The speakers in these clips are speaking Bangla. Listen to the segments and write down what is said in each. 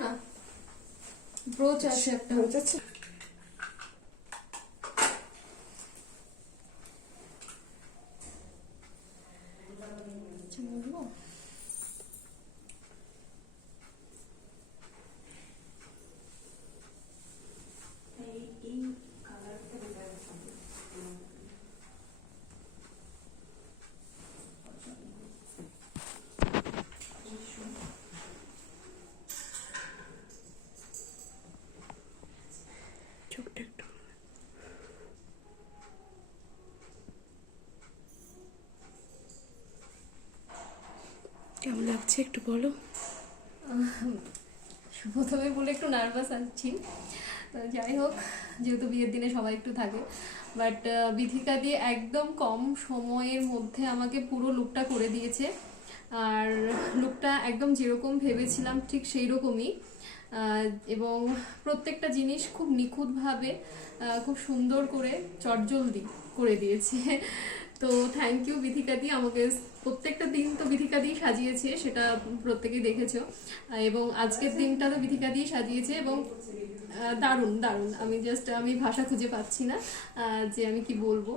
না ব্রোচ আছে একটা। ব্রোচ আছে। বলবো চোখটা একটু কেমন লাগছে একটু বলো। প্রথমে বলে একটু নার্ভাস আছি, যাই হোক যেহেতু বিয়ের দিনে সবাই একটু থাকে, বাট বিথিকা দিয়ে একদম কম সময়ের মধ্যে আমাকে পুরো লুকটা করে দিয়েছে। আর লুকটা একদম যেরকম ভেবেছিলাম ঠিক সেই রকমই, এবং প্রত্যেকটা জিনিস খুব নিখুঁতভাবে খুব সুন্দর করে চটজলদি করে দিয়েছে। তো থ্যাংক ইউ বিথিকা দি, আমাকে প্রত্যেকটা দিন তো বিথিকা দিয়ে সাজিয়েছে, সেটা প্রত্যেকেই দেখেছো, এবং আজকের দিনটা তো বিথিকা দিয়ে সাজিয়েছে, এবং দারুণ দারুণ। আমি ভাষা খুঁজে পাচ্ছি না যে আমি কি বলবো।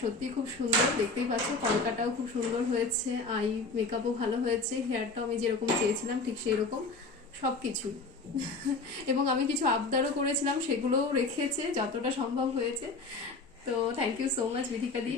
সত্যি খুব সুন্দর, দেখতেই পাচ্ছ কলকাটাও খুব সুন্দর হয়েছে, আই মেকআপও ভালো হয়েছে, হেয়ারটাও আমি যেরকম চেয়েছিলাম ঠিক সেই রকম সব কিছু। এবং আমি কিছু আবদারও করেছিলাম, সেগুলোও রেখেছে যতটা সম্ভব হয়েছে। তো thank you so much Bithika the.